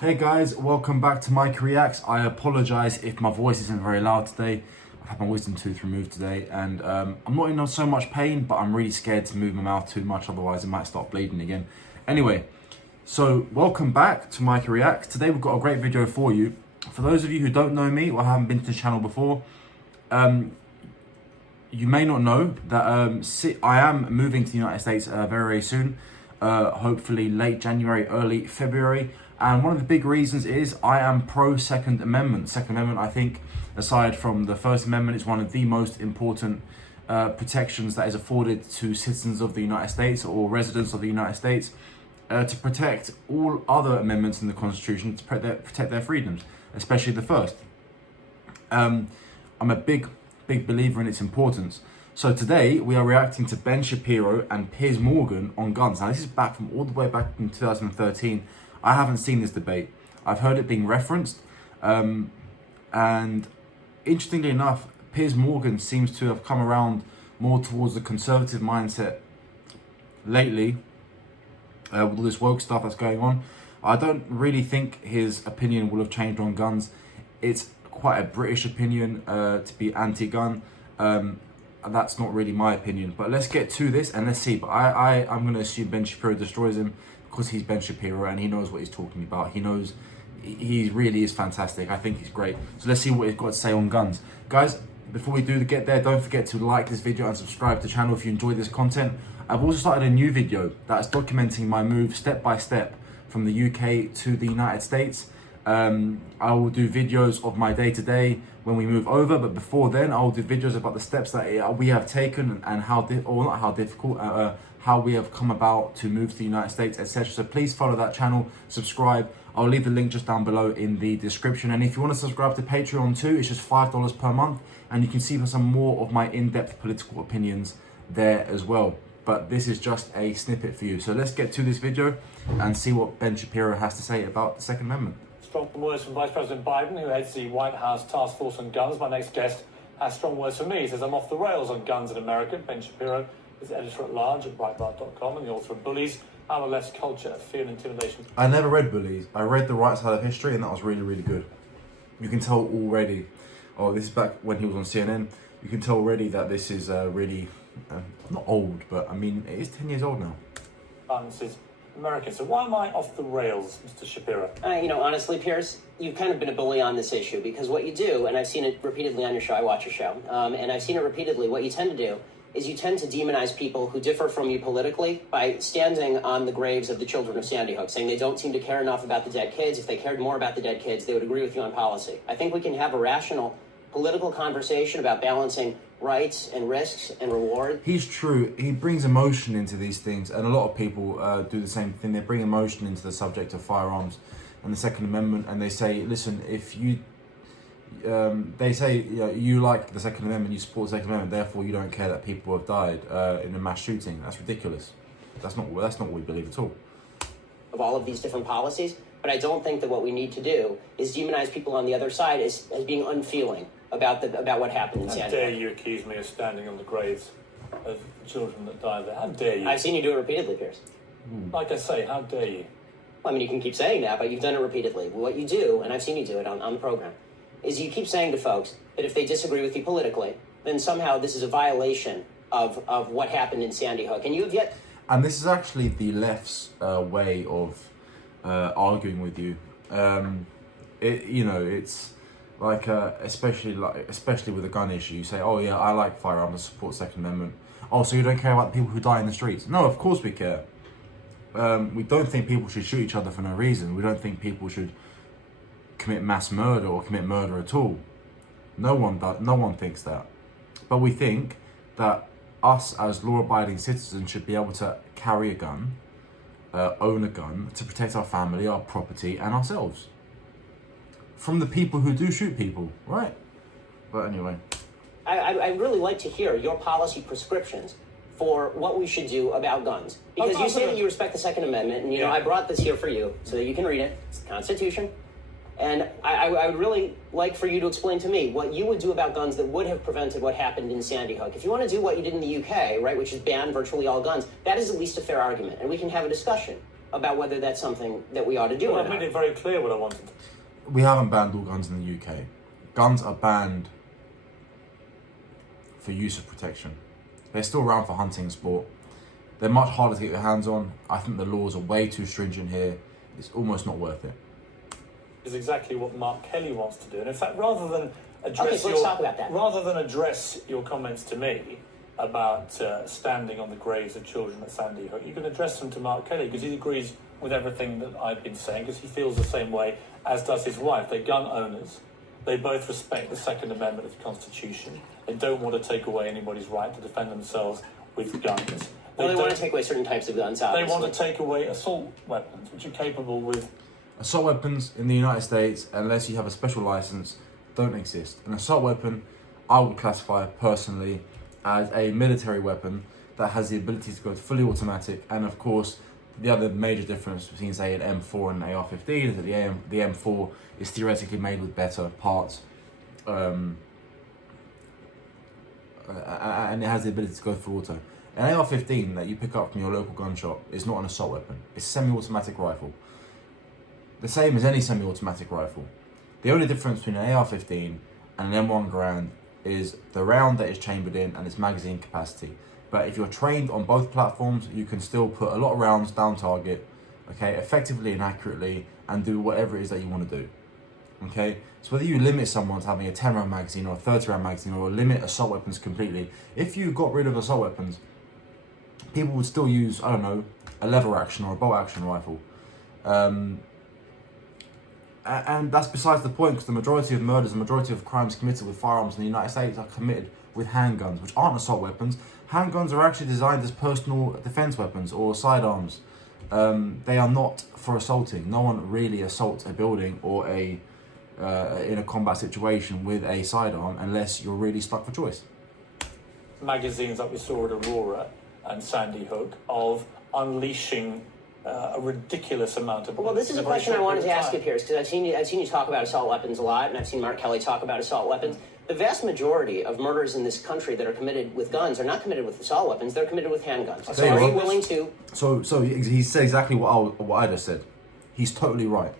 Hey guys, welcome back to Mike Reacts. I apologize if my voice isn't very loud today. I've had my wisdom tooth removed today and I'm not in so much pain, but I'm really scared to move my mouth too much, otherwise it might start bleeding again. Anyway, so welcome back to Mike Reacts. Today we've got a great video for you. For those of you who don't know me or haven't been to the channel before, you may not know that I am moving to the United States very soon, hopefully late January, early February. And one of the big reasons is I am pro Second Amendment. Second Amendment, I think, aside from the First Amendment, is one of the most important protections that is afforded to citizens of the United States or residents of the United States to protect all other amendments in the Constitution to protect their freedoms, especially the First. I'm a big believer in its importance. So today we are reacting to Ben Shapiro and Piers Morgan on guns. Now this is back from all the way back in 2013. I haven't seen this debate. I've heard it being referenced. And interestingly enough, Piers Morgan seems to have come around more towards the conservative mindset lately with all this woke stuff that's going on. I don't really think his opinion will have changed on guns. It's quite a British opinion to be anti-gun. And that's not really my opinion. But let's get to this and let's see. But I'm going to assume Ben Shapiro destroys him, because he's Ben Shapiro and he knows what he's talking about. He knows, he really is fantastic. I think he's great. So let's see what he's got to say on guns. Guys, before we do get there, don't forget to like this video and subscribe to the channel if you enjoy this content. I've also started a new video that's documenting my move step by step from the UK to the United States. I will do videos of my day-to-day when we move over, but before then I will do videos about the steps that we have taken and how we have come about to move to the United States, etc. So please follow that channel, subscribe. I'll leave the link just down below in the description. And if you want to subscribe to Patreon too, it's just $5 per month, and you can see some more of my in-depth political opinions there as well. But this is just a snippet for you. So let's get to this video and see what Ben Shapiro has to say about the Second Amendment. Strong words from Vice President Biden, who heads the White House Task Force on Guns. My next guest has strong words for me. He says, I'm off the rails on guns in America. Ben Shapiro is editor-at-large at Breitbart.com and the author of Bullies, How the Left's Culture of Fear and Intimidation. I never read Bullies. I read The Right Side of History, and that was really, really good. You can tell already, oh, this is back when he was on CNN, you can tell already that this is really, not old, but I mean, it is 10 years old now. This is American. So why am I off the rails, Mr. Shapiro? Honestly, Piers, you've kind of been a bully on this issue, because what you do, and I've seen it repeatedly on your show, I watch your show, and I've seen it repeatedly, what you tend to do is you tend to demonize people who differ from you politically by standing on the graves of the children of Sandy Hook, saying they don't seem to care enough about the dead kids. If they cared more about the dead kids, they would agree with you on policy. I think we can have a rational political conversation about balancing rights and risks and reward. He's true. He brings emotion into these things, and a lot of people do the same thing. They bring emotion into the subject of firearms and the Second Amendment, and they say, listen, if you they say, you like the Second Amendment, you support the Second Amendment, therefore you don't care that people have died in a mass shooting. That's ridiculous. That's not what we believe at all. Of all of these different policies, but I don't think that what we need to do is demonize people on the other side as being unfeeling about what happened in Sandy Hook. How dare you accuse me of standing on the graves of children that died there? How dare you? I've seen you do it repeatedly, Piers. Like I say, how dare you? Well, I mean, you can keep saying that, but you've done it repeatedly. What you do, and I've seen you do it on the program, is you keep saying to folks that if they disagree with you politically, then somehow this is a violation of what happened in Sandy Hook. And you have yet... And this is actually the left's way of arguing with you. It's like, especially with the gun issue, you say, oh yeah, I like firearms, I support Second Amendment. Oh, so you don't care about the people who die in the streets? No, of course we care. We don't think people should shoot each other for no reason. We don't think people should commit mass murder or commit murder at all. No one thinks that. But we think that us as law-abiding citizens should be able to carry a gun, own a gun, to protect our family, our property, and ourselves from the people who do shoot people, right? But anyway. I'd really like to hear your policy prescriptions for what we should do about guns. Because you say that you respect the Second Amendment, and I brought this here for you so that you can read it. It's the Constitution. And I would really like for you to explain to me what you would do about guns that would have prevented what happened in Sandy Hook. If you want to do what you did in the UK, right, which is ban virtually all guns, that is at least a fair argument, and we can have a discussion. about whether that's something that we ought to do. Well, or I not. made it very clear what I wanted. We haven't banned all guns in the UK. Guns are banned for use of protection. They're still around for hunting and sport. They're much harder to get your hands on. I think the laws are way too stringent here. It's almost not worth it. Is exactly what Mark Kelly wants to do. And in fact, rather than address so let's talk about that. rather than address your comments to me about standing on the graves of children at Sandy Hook, you can address them to Mark Kelly, because he agrees with everything that I've been saying, because he feels the same way, as does his wife. They're gun owners. They both respect the Second Amendment of the Constitution. They don't want to take away anybody's right to defend themselves with guns. Well, they want to take away certain types of guns, obviously. They want to take away assault weapons, which are capable with... Assault weapons in the United States, unless you have a special license, don't exist. An assault weapon, I would classify personally as a military weapon that has the ability to go fully automatic. And of course, the other major difference between, say, an M4 and an AR-15 is that the M4 is theoretically made with better parts, and it has the ability to go full auto. An AR-15 that you pick up from your local gun shop is not an assault weapon. It's a semi-automatic rifle. The same as any semi-automatic rifle. The only difference between an AR-15 and an M1 Garand is the round that is chambered in and its magazine capacity. But if you're trained on both platforms, you can still put a lot of rounds down target, okay, effectively and accurately, and do whatever it is that you want to do. Okay, so whether you limit someone to having a 10 round magazine or a 30 round magazine, or limit assault weapons completely, if you got rid of assault weapons, people would still use, I don't know, a lever action or a bolt action rifle. And that's besides the point, because the majority of murders, the majority of crimes committed with firearms in the United States are committed with handguns, which aren't assault weapons. Handguns are actually designed as personal defense weapons or sidearms. They are not for assaulting. No one really assaults a building or in a combat situation with a sidearm unless you're really stuck for choice. Magazines that we saw at Aurora and Sandy Hook of unleashing a ridiculous amount of... Well, this is a question I wanted to ask you, Piers, because I've seen you talk about assault weapons a lot, and I've seen Mark Kelly talk about assault weapons. The vast majority of murders in this country that are committed with guns are not committed with assault weapons; they're committed with handguns. So, are you willing to? So he said exactly what I just said. He's totally right.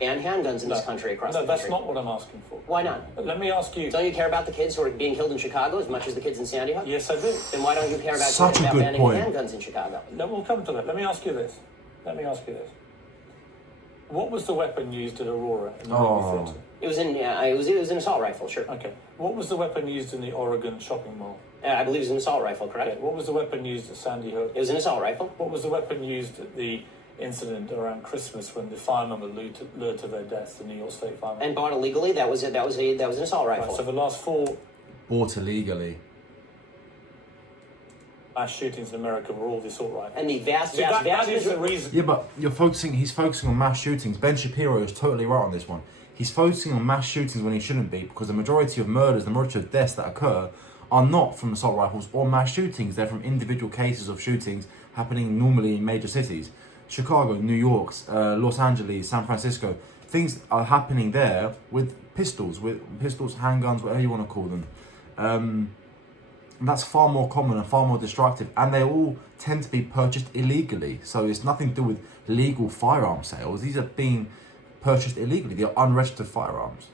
And handguns in this country across the country. No, that's not what I'm asking for. Why not? Let me ask you. Don't you care about the kids who are being killed in Chicago as much as the kids in Sandy Hook? Yes, I do. Then why don't you care about Such a good banning point. handguns in Chicago? No, we'll come to that. Let me ask you this. What was the weapon used at Aurora in the movie theatre? It was an assault rifle, sure. Okay. What was the weapon used in the Oregon shopping mall? I believe it was an assault rifle, correct? Okay. What was the weapon used at Sandy Hook? It was an assault rifle. What was the weapon used at the incident around Christmas when the firemen were lured to their deaths, the New York State firemen? And bought illegally. That was an assault rifle. Right, so the last 4 Bought illegally. mass shootings in America were all the assault rifles. And the vast that is the majority. reason. Yeah, but he's focusing on mass shootings. Ben Shapiro is totally right on this one. He's focusing on mass shootings when he shouldn't be, because the majority of murders, the majority of deaths that occur are not from assault rifles or mass shootings. They're from individual cases of shootings happening normally in major cities. Chicago, New York, Los Angeles, San Francisco. Things are happening there with pistols, handguns, whatever you want to call them. And that's far more common and far more destructive, and they all tend to be purchased illegally. So it's nothing to do with legal firearm sales. These are being purchased illegally. They are unregistered firearms.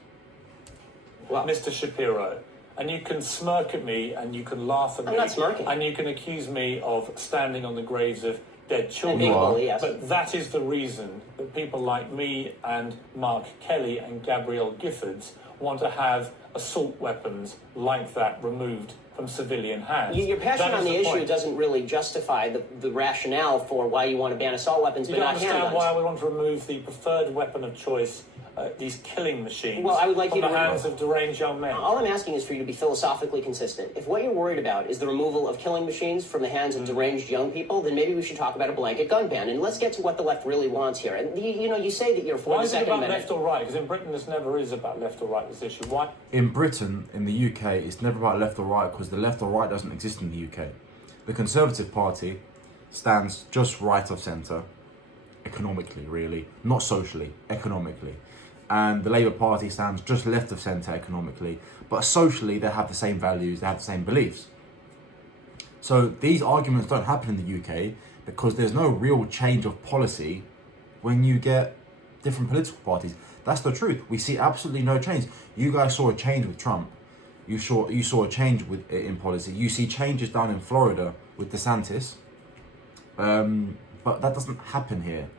Well, Mr. Shapiro, and you can smirk at me and you can laugh at me. I'm not smirking. And you can accuse me of standing on the graves of dead children. Legally, yes. But that is the reason that people like me and Mark Kelly and Gabrielle Giffords want to have assault weapons like that removed from civilian hands. Your passion on the issue point. doesn't really justify the rationale for why you want to ban assault weapons, You but don't not understand handguns. why we want to remove the preferred weapon of choice, these killing machines, Well, I would like from you the to hands of deranged young men. All I'm asking is for you to be philosophically consistent. If what you're worried about is the removal of killing machines from the hands of deranged young people, then maybe we should talk about a blanket gun ban. And let's get to what the left really wants here. And you say that you're for Why the is it Second about Amendment. left or right? Because in Britain this never is about left or right, this issue. Why? In Britain, in the UK, it's never about left or right, because the left or right doesn't exist in the UK. The Conservative Party stands just right of centre, economically, really, not socially, economically. And the Labour Party stands just left of centre economically, but socially they have the same values, they have the same beliefs. So these arguments don't happen in the UK because there's no real change of policy when you get different political parties. That's the truth. We see absolutely no change. You guys saw a change with Trump. You saw a change in policy. You see changes down in Florida with DeSantis. But that doesn't happen here.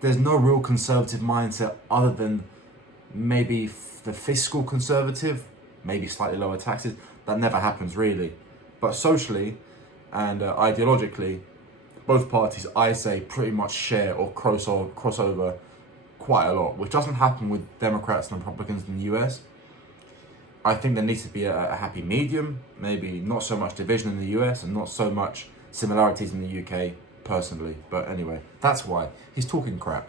There's no real conservative mindset other than maybe the fiscal conservative, maybe slightly lower taxes. That never happens really. But socially and ideologically, both parties, I say, pretty much share or cross over quite a lot, which doesn't happen with Democrats and Republicans in the US. I think there needs to be a happy medium, maybe not so much division in the US and not so much similarities in the UK, personally. But anyway, that's why. He's talking crap.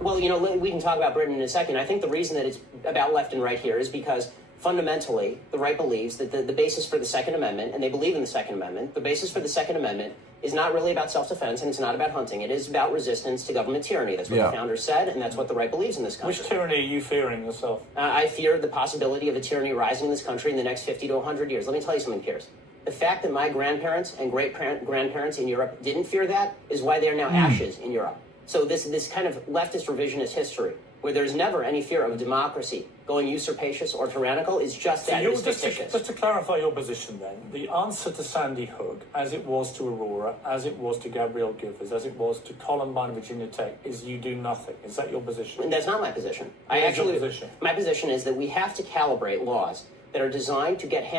Well, we can talk about Britain in a second. I think the reason that it's about left and right here is because fundamentally, the right believes that the basis for the Second Amendment, and they believe in the Second Amendment, the basis for the Second Amendment is not really about self-defense and it's not about hunting. It is about resistance to government tyranny. That's what the founders said, and that's what the right believes in this country. Which tyranny are you fearing yourself? I fear the possibility of a tyranny rising in this country in the next 50 to 100 years. Let me tell you something, Piers. The fact that my grandparents and great-grandparents in Europe didn't fear that is why they are now ashes in Europe. So this kind of leftist revisionist history, where there's never any fear of democracy going usurpacious or tyrannical, is just that. It's fictitious. Just to clarify your position then, the answer to Sandy Hook, as it was to Aurora, as it was to Gabrielle Giffords, as it was to Columbine, Virginia Tech, is you do nothing. Is that your position? And that's not my position. What is your position? My position is that we have to calibrate laws that are designed to get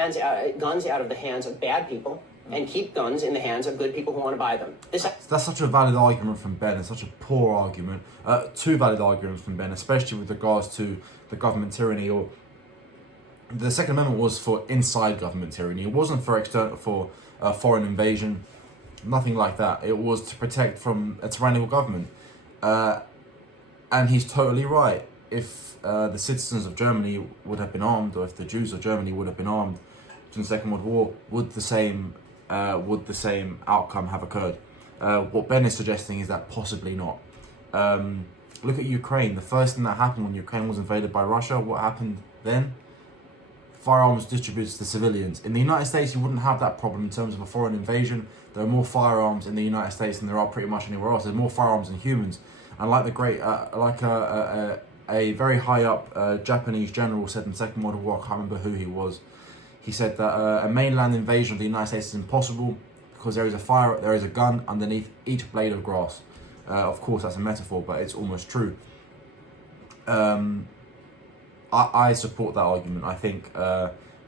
guns out of the hands of bad people and keep guns in the hands of good people who want to buy them. That's such a valid argument from Ben, and such a poor argument. Two valid arguments from Ben, especially with regards to the government tyranny. Or the Second Amendment was for inside government tyranny. It wasn't for foreign invasion, nothing like that. It was to protect from a tyrannical government. And he's totally right. If the citizens of Germany would have been armed, or if the Jews of Germany would have been armed during the Second World War, would the same outcome have occurred? What Ben is suggesting is that possibly not. Look at Ukraine. The first thing that happened when Ukraine was invaded by Russia, what happened then? Firearms distributed to civilians. In the United States, you wouldn't have that problem in terms of a foreign invasion. There are more firearms in the United States than there are pretty much anywhere else. There's more firearms than humans. And like a very high up Japanese general said in the Second World War, I can't remember who he was. He said that a mainland invasion of the United States is impossible because there is a gun underneath each blade of grass. Of course, that's a metaphor, but it's almost true. I support that argument. I think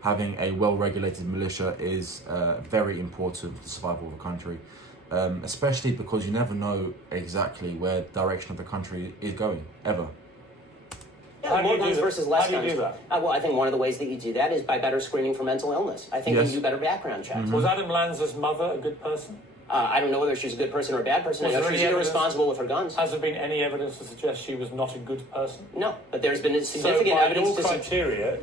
having a well-regulated militia is very important for the survival of a country, especially because you never know exactly where the direction of the country is going, ever. Yeah, more guns versus less guns. How do you do that? Well, I think one of the ways that you do that is by better screening for mental illness. I think you do better background checks. Mm-hmm. Was Adam Lanza's mother a good person? I don't know whether she's a good person or a bad person. I know she's irresponsible with her guns. Has there been any evidence to suggest she was not a good person? No, but there's been significant evidence to criteria.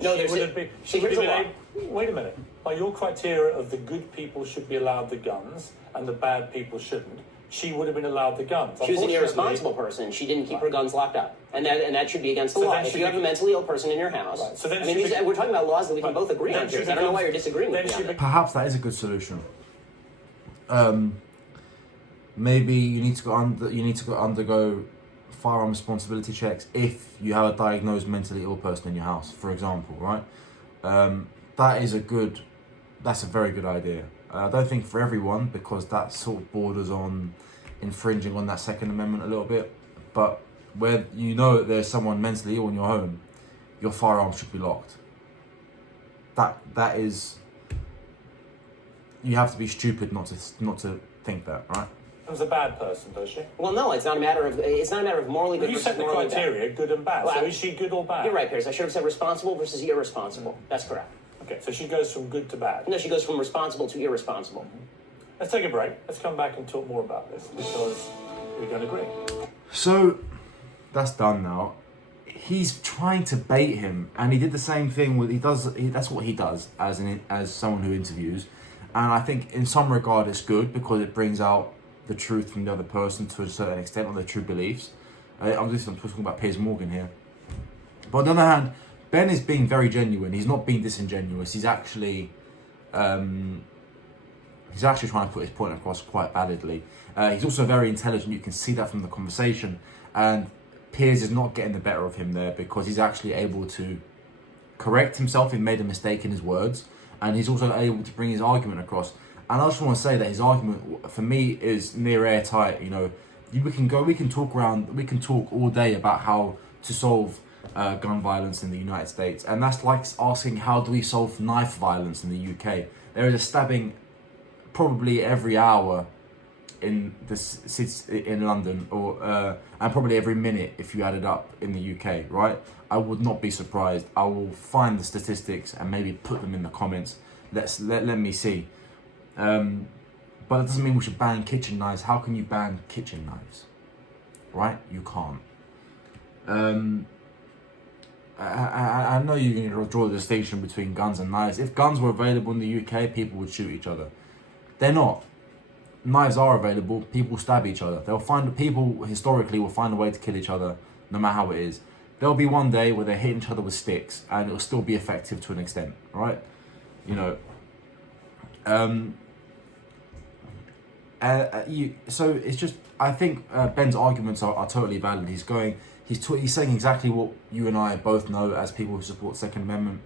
Wait a minute. By your criteria of the good people should be allowed the guns and the bad people shouldn't, she would have been allowed the guns. She was an irresponsible person. She didn't keep her guns locked up, and that should be against the law. If you have a mentally ill person in your house, so then we're talking about laws that we can both agree on. I don't know why you're disagreeing with me on that. Perhaps that is a good solution. Maybe you need to undergo firearm responsibility checks if you have a diagnosed mentally ill person in your house, for example, right? That's a very good idea. I don't think for everyone, because that sort of borders on infringing on that Second Amendment a little bit. But where you know that there's someone mentally ill in your home, your firearms should be locked. That is, you have to be stupid not to think that, right? Was a bad person, does she? Well, no, it's not a matter of morally good. You set the criteria, good and bad. Well, so is she good or bad? You're right, Piers. I should have said responsible versus irresponsible. That's correct. Okay, so she goes from good to bad. No, she goes from responsible to irresponsible. Let's take a break. Let's come back and talk more about this because we don't agree. So that's done now. He's trying to bait him, and he did the same thing that's what he does as someone who interviews, and I think in some regard it's good because it brings out the truth from the other person to a certain extent, or their true beliefs. I'm talking about Piers Morgan here. But on the other hand, Ben is being very genuine. He's not being disingenuous. He's actually He's actually trying to put his point across quite validly. He's also very intelligent. You can see that from the conversation. And Piers is not getting the better of him there, because he's actually able to correct himself if he made a mistake in his words. And he's also able to bring his argument across. And I just want to say that his argument, for me, is near airtight. You know, we can talk all day about how to solve gun violence in the United States. And that's like asking, how do we solve knife violence in the UK? There is a stabbing probably every hour in London, or and probably every minute if you add it up in the UK, right? I would not be surprised. I will find the statistics and maybe put them in the comments. Let me see. But it doesn't mean we should ban kitchen knives. How can you ban kitchen knives? Right? You can't. I know you're going to draw the distinction between guns and knives. If guns were available in the UK, people would shoot each other. They're not. Knives are available. People stab each other. People historically will find a way to kill each other, no matter how it is. There'll be one day where they're hitting each other with sticks, and it'll still be effective to an extent, right? You know. So it's just, I think Ben's arguments are totally valid. He's saying exactly what you and I both know as people who support Second Amendment.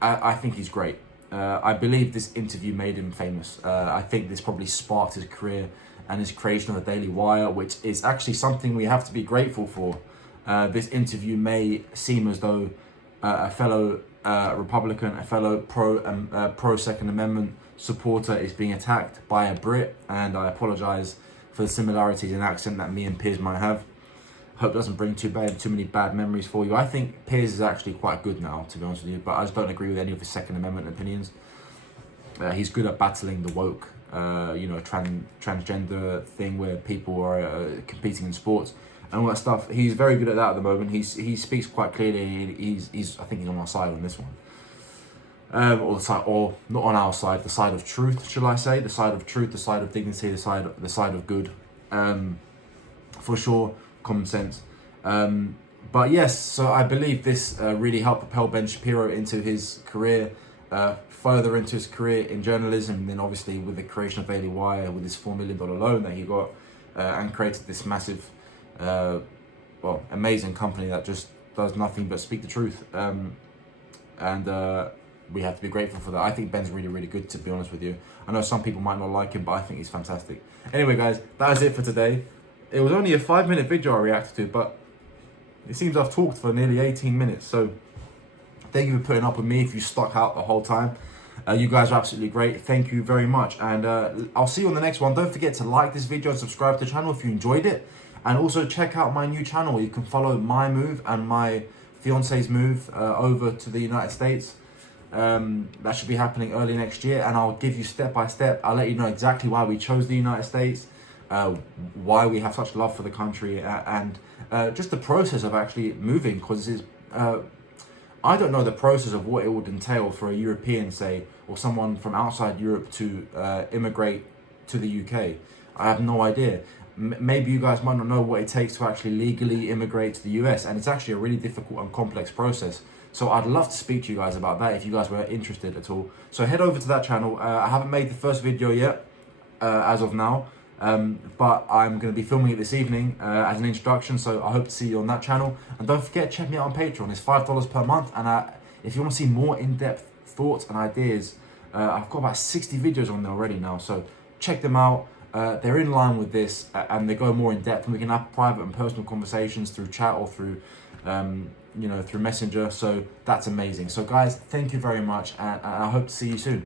I think he's great. I believe this interview made him famous. I think this probably sparked his career and his creation of the Daily Wire, which is actually something we have to be grateful for. This interview may seem as though a fellow Republican, a fellow pro Second Amendment supporter is being attacked by a Brit, and I apologise for the similarities in accent that me and Piers might have. Hope it doesn't bring too many bad memories for you. I think Piers is actually quite good now, to be honest with you, but I just don't agree with any of his Second Amendment opinions. He's good at battling the woke, transgender thing where people are competing in sports and all that stuff. He's very good at that at the moment. He speaks quite clearly. I think he's on our side on this one. Or not on our side, the side of truth, shall I say? The side of truth, the side of dignity, the side of good. For sure, common sense. But yes, so I believe this really helped propel Ben Shapiro into his career, further into his career in journalism, and then obviously with the creation of Daily Wire, with this $4 million loan that he got, and created this massive, amazing company that just does nothing but speak the truth. We have to be grateful for that. I think Ben's really, really good, to be honest with you. I know some people might not like him, but I think he's fantastic. Anyway, guys, that is it for today. It was only a 5-minute video I reacted to, but it seems I've talked for nearly 18 minutes. So thank you for putting up with me if you stuck out the whole time. You guys are absolutely great. Thank you very much. And I'll see you on the next one. Don't forget to like this video and subscribe to the channel if you enjoyed it. And also check out my new channel. You can follow my move and my fiance's move over to the United States. That should be happening early next year, and I'll give you step by step. I'll let you know exactly why we chose the United States, why we have such love for the country, and just the process of actually moving, because I don't know the process of what it would entail for a European, say, or someone from outside Europe to immigrate to the UK. I have no idea. Maybe you guys might not know what it takes to actually legally immigrate to the US, and it's actually a really difficult and complex process. So I'd love to speak to you guys about that if you guys were interested at all. So head over to that channel. I haven't made the first video yet, as of now, but I'm going to be filming it this evening as an introduction. So I hope to see you on that channel. And don't forget, check me out on Patreon. It's $5 per month. And if you want to see more in-depth thoughts and ideas, I've got about 60 videos on there already now. So check them out. They're in line with this, and they go more in depth, and we can have private and personal conversations through chat or through through Messenger. So that's amazing. So guys, thank you very much, and I hope to see you soon.